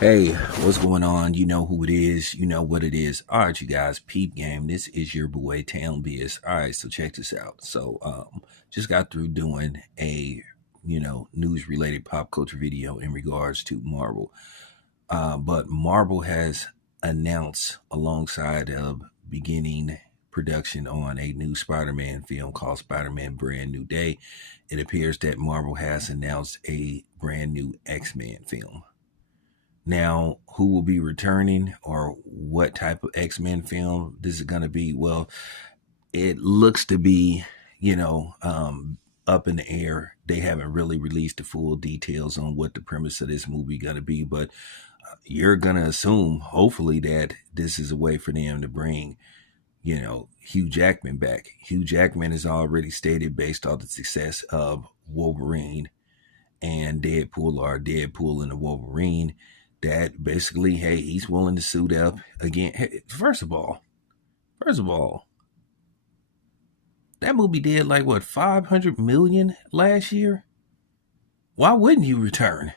Hey, what's going on? You know who it is. You know what it is. All right, you guys, peep game. This is your boy Town Biz. All right, so check this out. Just got through doing a news related pop culture video in regards to Marvel. But Marvel has announced alongside of beginning production on a new Spider-Man film called Spider-Man Brand New Day. It appears that Marvel has announced a brand new X-Men film. Now, who will be returning or what type of X Men film this is going to be? Well, it looks to be, you know, up in the air. They haven't really released the full details on what the premise of this movie going to be, but you're going to assume, hopefully, that this is a way for them to bring, Hugh Jackman back. Hugh Jackman has already stated, based on the success of Wolverine and Deadpool or Deadpool and the Wolverine, that basically, hey, he's willing to suit up again. Hey, first of all, that movie did like what 500 million last year. Why wouldn't you return?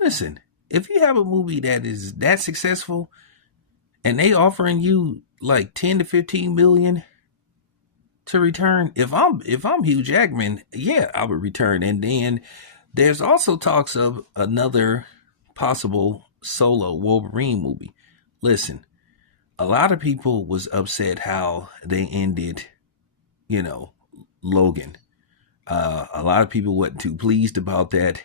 Listen, if you have a movie that is that successful and they offering you like 10 to 15 million to return, if I'm Hugh Jackman, yeah, I would return. And then there's also talks of another possible solo Wolverine movie. Listen, a lot of people was upset how they ended, you know, Logan. A lot of people wasn't too pleased about that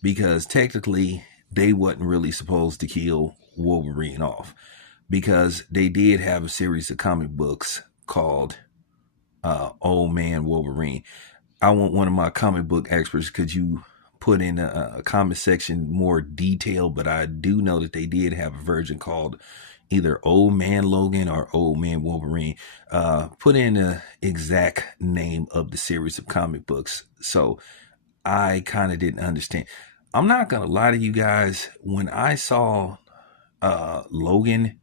because technically they wasn't really supposed to kill Wolverine off, because they did have a series of comic books called Old Man Wolverine. I want one of my comic book experts. Could you put in a comment section more detail? But I do know that they did have a version called either Old Man Logan or Old Man Wolverine. Put in the exact name of the series of comic books. So I kind of didn't understand. I'm not gonna lie to you guys. When I saw Logan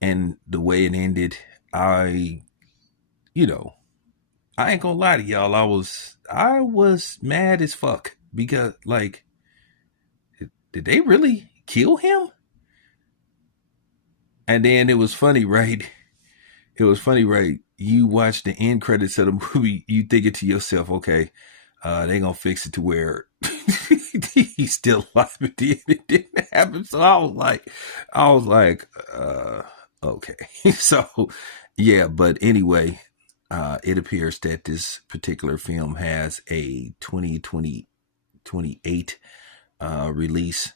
and the way it ended, I, you know, I ain't gonna lie to y'all. I was mad as fuck because like, did they really kill him? And then it was funny, right? It was funny, right? You watch the end credits of the movie, you thinking to yourself, okay, they gonna fix it to where he's still alive at the end. It didn't happen. So I was like, okay. So yeah, but anyway, it appears that this particular film has a 2028 release.